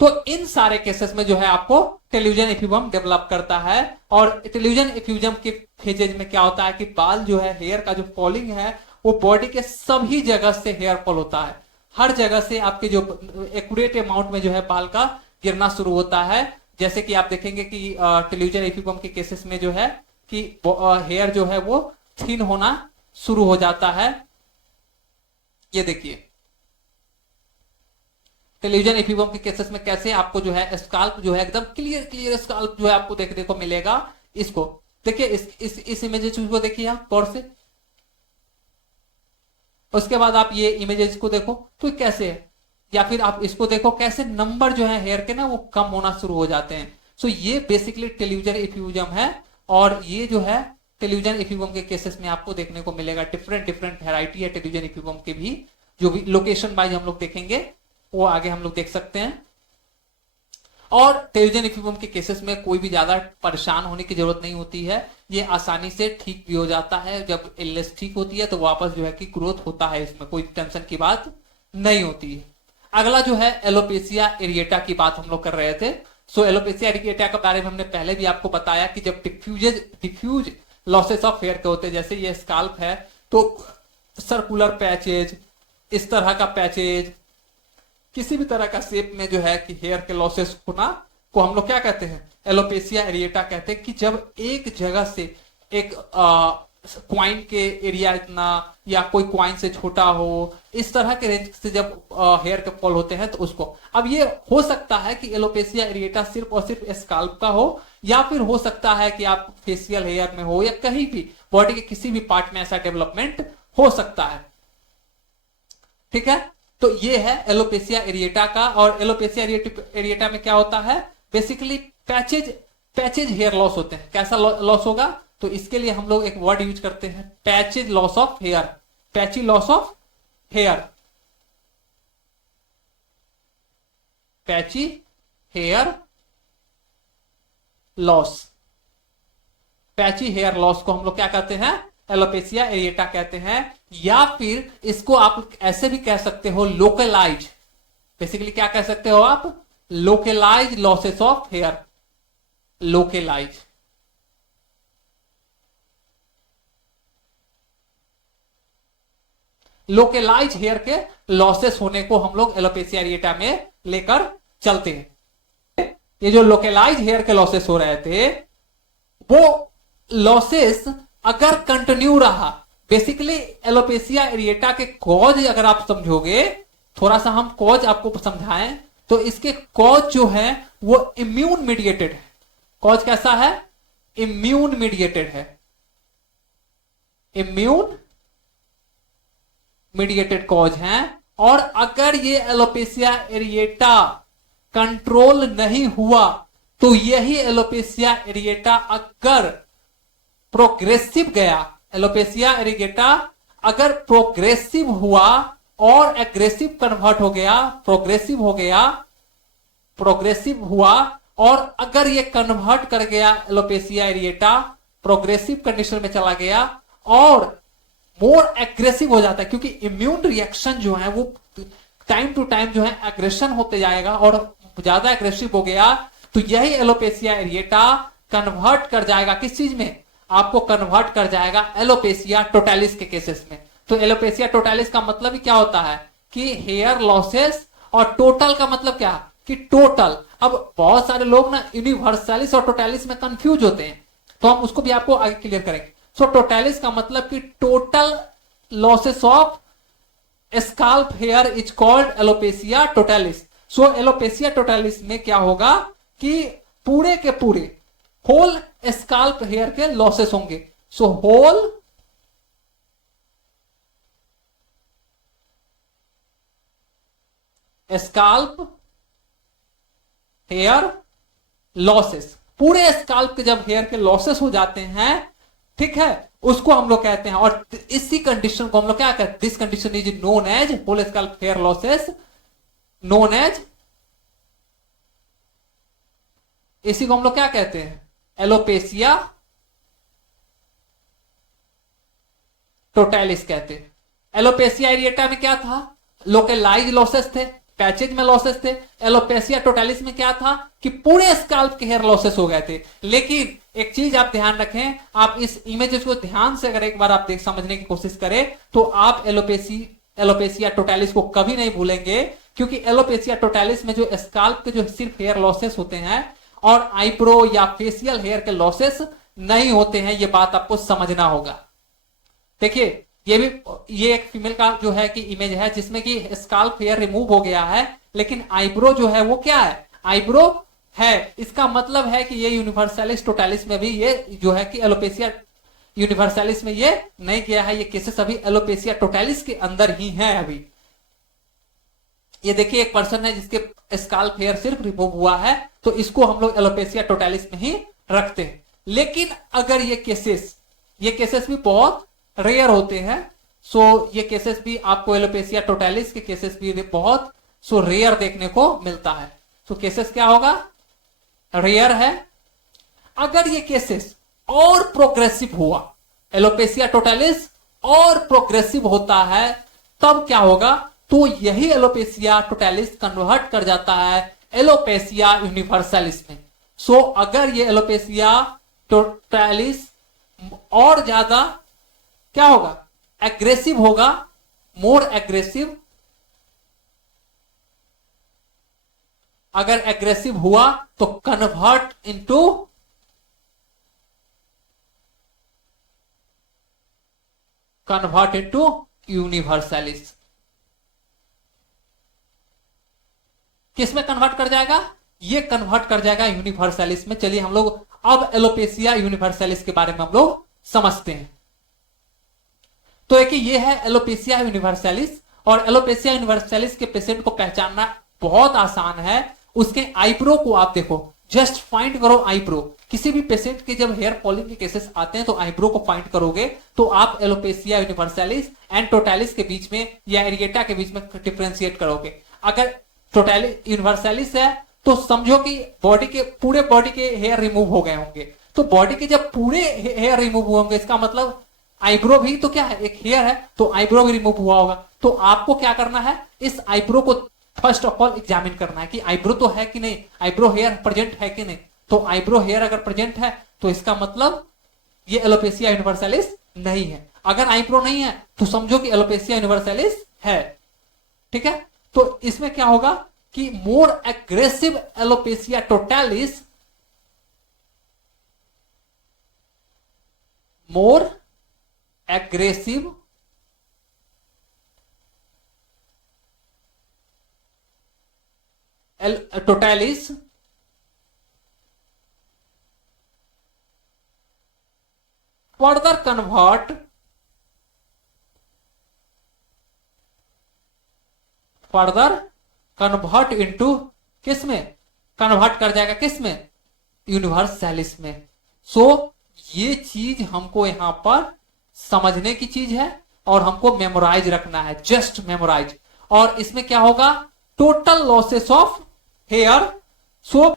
तो इन सारे केसेस में जो है आपको टेल्यूजन इफ्यूजम डेवलप करता है। और टेल्यूजन इफ्यूजम के फेजेज में क्या होता है कि बाल जो है, हेयर का जो फॉलिंग है वो बॉडी के सभी जगह से हेयर फॉल होता है, हर जगह से आपके जो एक्यूरेट अमाउंट में जो है बाल का गिरना शुरू होता है। जैसे कि आप देखेंगे कि टेल्यूजन इफ्यूजम के केसेस में जो है कि हेयर जो है वो थिन होना शुरू हो जाता है। ये देखिए टेल्यूजन इफ्यूजम के केसेस में कैसे आपको जो है स्काल्प जो है एकदम क्लियर स्काल्प जो है आपको देखने को मिलेगा। इसको देखिए, इस इमेजेस को देखिए आप गौर से, उसके बाद आप ये इमेजेस को देखो तो कैसे है, या फिर आप इसको देखो कैसे नंबर जो है हेयर के ना वो कम होना शुरू हो जाते हैं। सो ये बेसिकली टेल्यूजन इफ्यूजम है, और ये जो है टेल्यूजन इफ्यूजम के केसेस में आपको देखने को मिलेगा। डिफरेंट वैरायटी है टेल्यूजन इफ्यूजम के भी, जो भी लोकेशन वाइज हम लोग देखेंगे वो आगे हम लोग देख सकते हैं। और टेल्यूजन इफ्यूजम के केसेस में कोई भी ज्यादा परेशान होने की जरूरत नहीं होती है, ये आसानी से ठीक भी हो जाता है। जब इलनेस ठीक होती है तो वापस जो है कि ग्रोथ होता है, इसमें कोई टेंशन की बात नहीं होती है। अगला जो है एलोपेशिया एरिएटा की बात हम लोग कर रहे थे। सो एलोपेशिया एरिएटा के बारे में हमने पहले भी आपको बताया कि जब डिफ्यूज लॉसेस ऑफ हेयर के होते हैं, जैसे ये स्काल्प है तो सर्कुलर पैचेज, इस तरह का पैचेज, किसी भी तरह का शेप में जो है कि हेयर के लॉसेस होना को हम लोग क्या कहते हैं, एलोपेसिया एरिएटा कहते हैं। कि जब एक जगह से एक क्वाइन के एरिया इतना या कोई क्वाइन से छोटा हो, इस तरह के रेंज से जब हेयर के फॉल होते हैं तो उसको, अब ये हो सकता है कि एलोपेसिया एरिएटा सिर्फ और सिर्फ स्काल्प का हो, या फिर हो सकता है कि आप फेशियल हेयर में हो, या कहीं भी बॉडी के किसी भी पार्ट में ऐसा डेवलपमेंट हो सकता है। ठीक है, तो ये है एलोपेसिया एरिएटा का। और एलोपेसिया एरिएटा में क्या होता है, बेसिकली पैचेज हेयर लॉस होते हैं। कैसा लॉस होगा, तो इसके लिए हम लोग एक वर्ड यूज करते हैं, patches loss of hair, patchy loss of hair, patchy hair loss. Patchy hair loss को हम लोग क्या कहते हैं, एलोपेसिया एरिएटा कहते हैं। या फिर इसको आप ऐसे भी कह सकते हो, लोकलाइज, बेसिकली क्या कह सकते हो आप, localize losses of hair, localize. Localize hair के लॉसेस होने को हम लोग एलोपेसिया एरिएटा में लेकर चलते हैं। ये जो लोकलाइज हेयर के लॉसेस हो रहे थे, वो लॉसेस अगर कंटिन्यू रहा, बेसिकली एलोपेसिया एरिएटा के कॉज अगर आप समझोगे, थोड़ा सा हम कॉज आपको समझाएं, तो इसके कॉज जो है वो इम्यून मीडिएटेड है। कॉज कैसा है, इम्यून मीडिएटेड है, इम्यून मीडिएटेड कॉज हैं। और अगर ये एलोपेसिया एरिएटा कंट्रोल नहीं हुआ, तो यही एलोपेसिया एरिएटा अगर प्रोग्रेसिव गया, एलोपेसिया एरिएटा अगर प्रोग्रेसिव हुआ और एग्रेसिव कन्वर्ट हो गया, प्रोग्रेसिव हो गया, प्रोग्रेसिव हुआ, और अगर ये कन्वर्ट कर गया एलोपेसिया एरिएटा, प्रोग्रेसिव कंडीशन में चला गया और मोर एग्रेसिव हो जाता है, क्योंकि इम्यून रिएक्शन जो है वो टाइम टू टाइम जो है एग्रेशन होते जाएगा, और ज्यादा एग्रेसिव हो गया तो यही एलोपेसिया एरिएटा कन्वर्ट कर जाएगा किस चीज में, आपको कन्वर्ट कर जाएगा एलोपेसिया टोटैलिस के केसेस में। तो एलोपेसिया टोटैलिस का मतलब ही क्या होता है कि हेयर लॉसेस, और टोटल का मतलब क्या कि टोटल। अब बहुत सारे लोग ना यूनिवर्सलिस और टोटैलिस में कंफ्यूज होते हैं, तो हम उसको भी आपको आगे क्लियर करेंगे। सो टोटैलिस का मतलब कि total losses of scalp hair is called alopecia totalis. So alopecia totalis में क्या होगा कि पूरे के पूरे होल स्काल्प हेयर के लॉसेस होंगे। So whole scalp hair losses, पूरे स्काल्प के जब हेयर के लॉसेस हो जाते हैं, ठीक है, उसको हम लोग कहते हैं। और इसी कंडीशन को हम लोग क्या कहते हैं, this condition is known as whole scalp hair losses, known as, इसी को हम लोग क्या कहते हैं, एलोपेसिया टोटैलिस कहते हैं। एलोपेसिया एरिएटा में क्या था, लोकलाइज लॉसेस थे, पैचेज में लॉसेस थे। एलोपेसिया टोटैलिस में क्या था कि पूरे स्काल्प के हेयर लॉसेस हो गए थे। लेकिन एक चीज आप ध्यान रखें, आप इस इमेजेस को ध्यान से अगर एक बार आप देख समझने की कोशिश करें, तो आप एलोपेसिया टोटैलिस को कभी नहीं भूलेंगे, क्योंकि एलोपेसिया टोटैलिस में जो स्काल्प के जो सिर्फ हेयर लॉसेस होते हैं और आईब्रो या फेशियल हेयर के लॉसेस नहीं होते हैं, ये बात आपको समझना होगा। देखिए ये एक फीमेल का जो है कि इमेज है जिसमें कि स्काल्प हेयर रिमूव हो गया है, लेकिन आईब्रो जो है वो क्या है, आईब्रो है। इसका मतलब है कि ये यूनिवर्सलिस टोटैलिस में भी ये जो है कि एलोपेसिया यूनिवर्सलिस में ये नहीं किया है, ये केसेस अभी एलोपेसिया टोटैलिस के अंदर ही है अभी। ये देखिए एक पर्सन है जिसके स्काल्प हेयर सिर्फ रिमूव हुआ है, तो इसको हम लोग एलोपेसिया टोटैलिस में ही रखते हैं। लेकिन अगर ये केसेस भी बहुत रेयर होते हैं, सो ये केसेस भी आपको एलोपेसिया टोटैलिस के केसेस भी बहुत रेयर देखने को मिलता है। तो केसेस क्या होगा, रेयर है। अगर ये केसेस और प्रोग्रेसिव हुआ, एलोपेसिया टोटैलिस और प्रोग्रेसिव होता है, तब क्या होगा, तो यही एलोपेसिया टोटैलिस कन्वर्ट कर जाता है एलोपेसिया यूनिवर्सलिस में। सो अगर ये एलोपेसिया टोटैलिस और ज्यादा क्या होगा, एग्रेसिव होगा, मोर एग्रेसिव, अगर एग्रेसिव हुआ तो कन्वर्ट इनटू यूनिवर्सलिस। किस में कन्वर्ट कर जाएगा? ये कन्वर्ट कर जाएगा यूनिवर्सलिस में। चलिए हम लोग अब एलोपेसिया यूनिवर्सलिस के बारे में हम लोग समझते हैं। तो एक ये है एलोपेसिया यूनिवर्सलिस, और एलोपेसिया यूनिवर्सलिस के पेशेंट को पहचानना बहुत आसान है। उसके आईब्रो को आप देखो, जस्ट फाइंड करो आईब्रो। किसी भी पेशेंट के जब हेयर फॉलिंग के केसेस आते हैं तो आईब्रो को फाइंड करोगे तो आप एलोपेसिया यूनिवर्सलिस एंड टोटालिस के बीच में या एरिएटा के बीच में डिफरेंशिएट करोगे। अगर टोटालिस यूनिवर्सलिस है तो समझो कि बॉडी के पूरे बॉडी के हेयर रिमूव हो गए होंगे। तो बॉडी के जब पूरे हेयर रिमूव हुए होंगे, इसका मतलब आईब्रो भी तो क्या है, एक हेयर है, तो आईब्रो भी रिमूव हुआ होगा। तो आपको क्या करना है, इस आईब्रो को फर्स्ट ऑफ ऑल एग्जामिन करना है कि आईब्रो तो है कि नहीं, आईब्रो हेयर प्रेजेंट है कि नहीं। तो आईब्रो हेयर अगर प्रेजेंट है तो इसका मतलब ये एलोपेसिया यूनिवर्सलिस नहीं है। अगर आईब्रो नहीं है तो समझो कि एलोपेसिया यूनिवर्सलिस है। ठीक है, तो इसमें क्या होगा कि more aggressive alopecia totalis, more aggressive totalis further convert into किस में, कन्वर्ट कर जाएगा किस में, यूनिवर्सलिस में। सो ये चीज हमको यहां पर समझने की चीज है और हमको मेमोराइज रखना है, जस्ट मेमोराइज। और इसमें क्या होगा, total losses of hair. So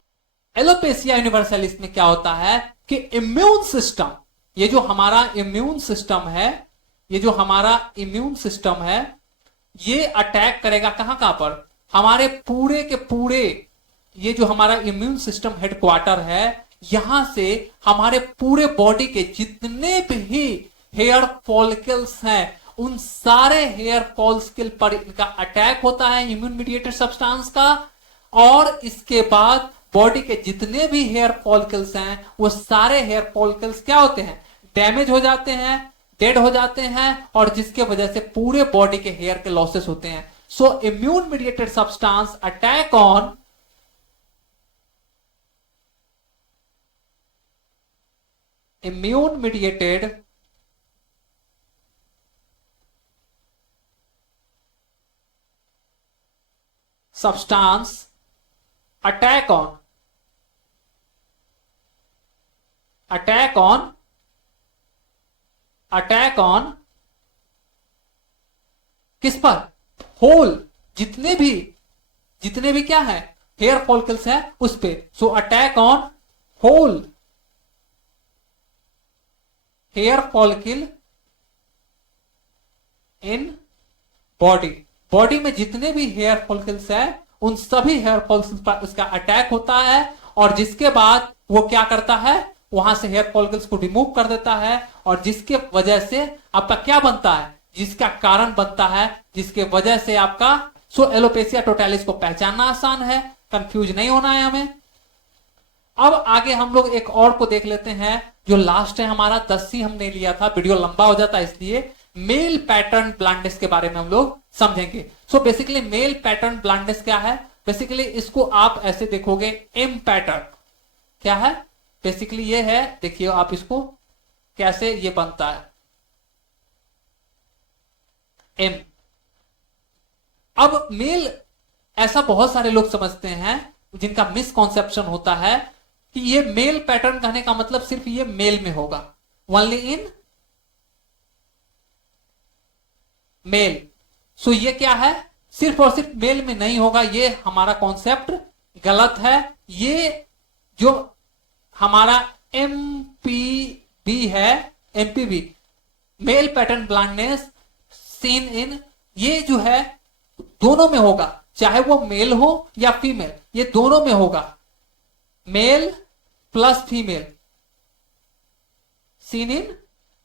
alopecia universalis में क्या होता है कि इम्यून सिस्टम, ये जो हमारा इम्यून सिस्टम है, ये जो हमारा इम्यून सिस्टम है, ये अटैक करेगा कहां पर, हमारे पूरे के पूरे, ये जो हमारा इम्यून सिस्टम हेडक्वार्टर है, यहां से हमारे पूरे बॉडी के जितने भी हेयर फॉलिकल्स हैं उन सारे हेयर फॉलिकल पर इनका अटैक होता है इम्यून मीडिएटेड सब्सटेंस का। और इसके बाद बॉडी के जितने भी हेयर फॉलिकल्स हैं वो सारे हेयर फॉलिकल्स क्या होते हैं, डैमेज हो जाते हैं, डेड हो जाते हैं, और जिसके वजह से पूरे बॉडी के हेयर के लॉसेस होते हैं। So immune mediated substance attack on immune mediated substance attack on किस पर, होल, जितने भी क्या है हेयर फॉलिकल्स है उस पे। So attack on whole hair follicle in body में जितने भी हेयर फॉलिकल्स है उन सभी हेयर फॉलिकल्स पर उसका अटैक होता है, और जिसके बाद वो क्या करता है, वहां से हेयर फॉलिकल्स को रिमूव कर देता है, और जिसके वजह से आपका क्या बनता है, जिसका कारण बनता है, जिसके वजह से आपका, सो एलोपेसिया टोटालिस को पहचानना आसान है, कंफ्यूज नहीं होना है हमें। अब आगे हम लोग एक और को देख लेते हैं जो लास्ट है हमारा, 10 ही हमने लिया था, वीडियो लंबा हो जाता है इसलिए। मेल पैटर्न ब्लाइंडनेस के बारे में हम लोग समझेंगे। So basically male pattern blindness क्या है, बेसिकली इसको आप ऐसे देखोगे, एम पैटर्न क्या है, बेसिकली ये है, देखिए आप इसको कैसे ये बनता है, एम। अब मेल, ऐसा बहुत सारे लोग समझते हैं जिनका मिसकॉन्सेप्शन होता है कि ये मेल पैटर्न कहने का मतलब सिर्फ ये मेल में होगा, ओनली इन मेल। सो ये क्या है, सिर्फ और सिर्फ मेल में नहीं होगा, ये हमारा कॉन्सेप्ट गलत है। ये जो हमारा एमपीबी है, MPB male pattern blindness seen in, ये जो है दोनों में होगा, चाहे वो मेल हो या फीमेल, ये दोनों में होगा, male plus female, seen in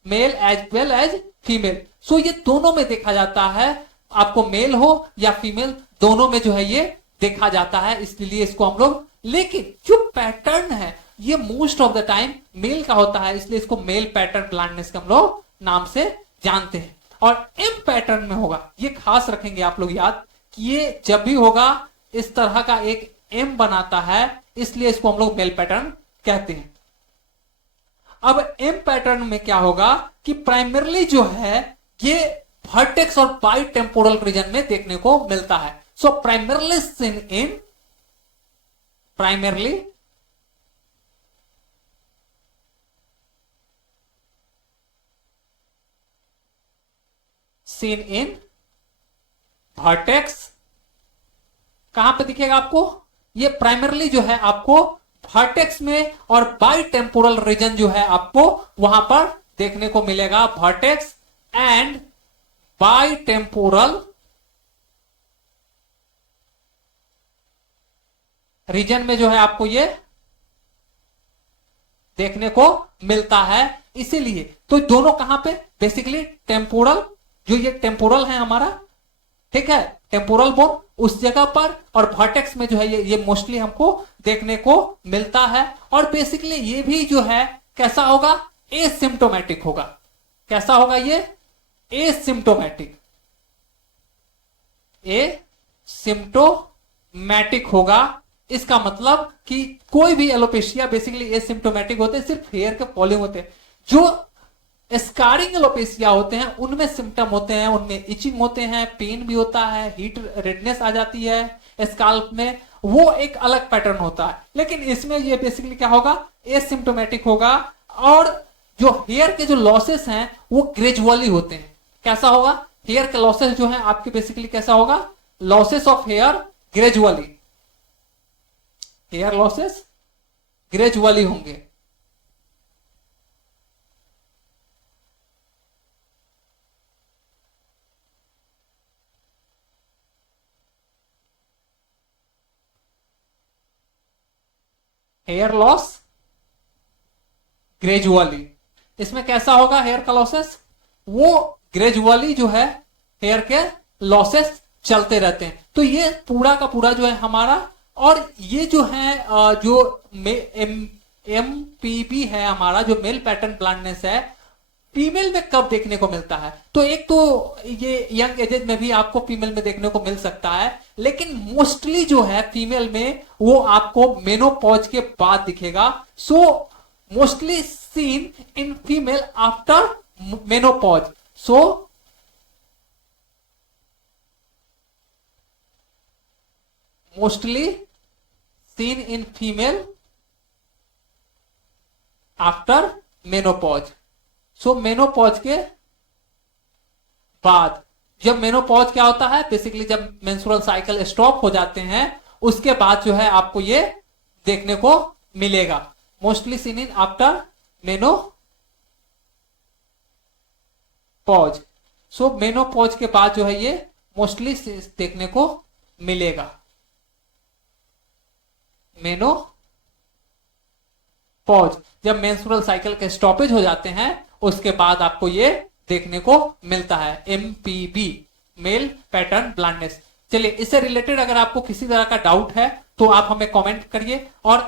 male as well as female. So ये दोनों में देखा जाता है, आपको मेल हो या फीमेल, दोनों में जो है ये देखा जाता है, इसलिए इसको हम लोग, लेकिन जो पैटर्न है ये most of the time male का होता है, इसलिए इसको मेल पैटर्न ब्लाइंडनेस के हम लोग नाम से जानते हैं। और एम पैटर्न में होगा, ये खास रखेंगे आप लोग याद कि ये जब भी होगा इस तरह का एक एम बनाता है, इसलिए इसको हम लोग मेल पैटर्न कहते हैं। अब एम पैटर्न में क्या होगा कि प्राइमरली जो है ये वर्टेक्स और बाई टेम्पोरल रीजन में देखने को मिलता है। सो प्राइमरली सीन इन वर्टेक्स, कहां पे दिखेगा आपको, ये प्राइमरली जो है आपको वर्टेक्स में, और बाई टेम्पोरल रीजन जो है आपको वहां पर देखने को मिलेगा। Vertex and bitemporal region में जो है आपको ये देखने को मिलता है। इसीलिए तो दोनों कहां पे, बेसिकली टेम्पोरल, जो ये टेम्पोरल है हमारा, ठीक है, टेम्पोरल बोन उस जगह पर, और वर्टेक्स में जो है ये मोस्टली हमको देखने को मिलता है। और बेसिकली ये भी जो है कैसा होगा, एसिम्प्टोमेटिक होगा। कैसा होगा ये, एसिम्प्टोमेटिक, एसिम्प्टोमेटिक होगा। इसका मतलब कि कोई भी एलोपेशिया बेसिकली एसिम्प्टोमेटिक होते हैं, सिर्फ हेयर के फॉलिंग होते हैं। जो स्कारिंग एलोपेशिया होते हैं उनमें सिम्टम होते हैं, उनमें इचिंग होते हैं, पेन भी होता है, हीट रेडनेस आ जाती है स्काल्प में, वो एक अलग पैटर्न होता है। लेकिन इसमें ये बेसिकली क्या होगा, एसिम्प्टोमेटिक होगा। और जो हेयर के जो लॉसेस हैं वो ग्रेजुअली होते हैं। कैसा होगा, हेयर के लॉसेस जो है आपके बेसिकली कैसा होगा, losses of hair gradually, hair losses gradually होंगे। हेयर लॉस ग्रेजुअली, इसमें कैसा होगा हेयर का लॉसेस, वो ग्रेजुअली जो है हेयर के लॉसेस चलते रहते हैं। तो ये पूरा का पूरा जो है हमारा, और ये जो है जो एमपीबी है हमारा, जो मेल पैटर्न ब्लाइंडनेस है, फीमेल में कब देखने को मिलता है, तो एक तो ये यंग एजेज में भी आपको फीमेल में देखने को मिल सकता है, लेकिन मोस्टली जो है फीमेल में वो आपको मेनोपॉज के बाद दिखेगा। So mostly seen in female after menopause. So mostly seen in female after menopause. So menopause के बाद, जब मेनोपॉज क्या होता है, बेसिकली जब मेंस्ट्रुअल साइकिल स्टॉप हो जाते हैं उसके बाद जो है आपको ये देखने को मिलेगा, mostly seen in after menopause. So menopause के बाद जो है ये मोस्टली देखने को मिलेगा, मेनोपॉज। जब मेंस्ट्रुअल साइकिल के स्टॉपेज हो जाते हैं उसके बाद आपको ये देखने को मिलता है, एमपीबी, मेल पैटर्न ब्लाइंडनेस। चलिए, इससे रिलेटेड अगर आपको किसी तरह का डाउट है तो आप हमें कमेंट करिए, और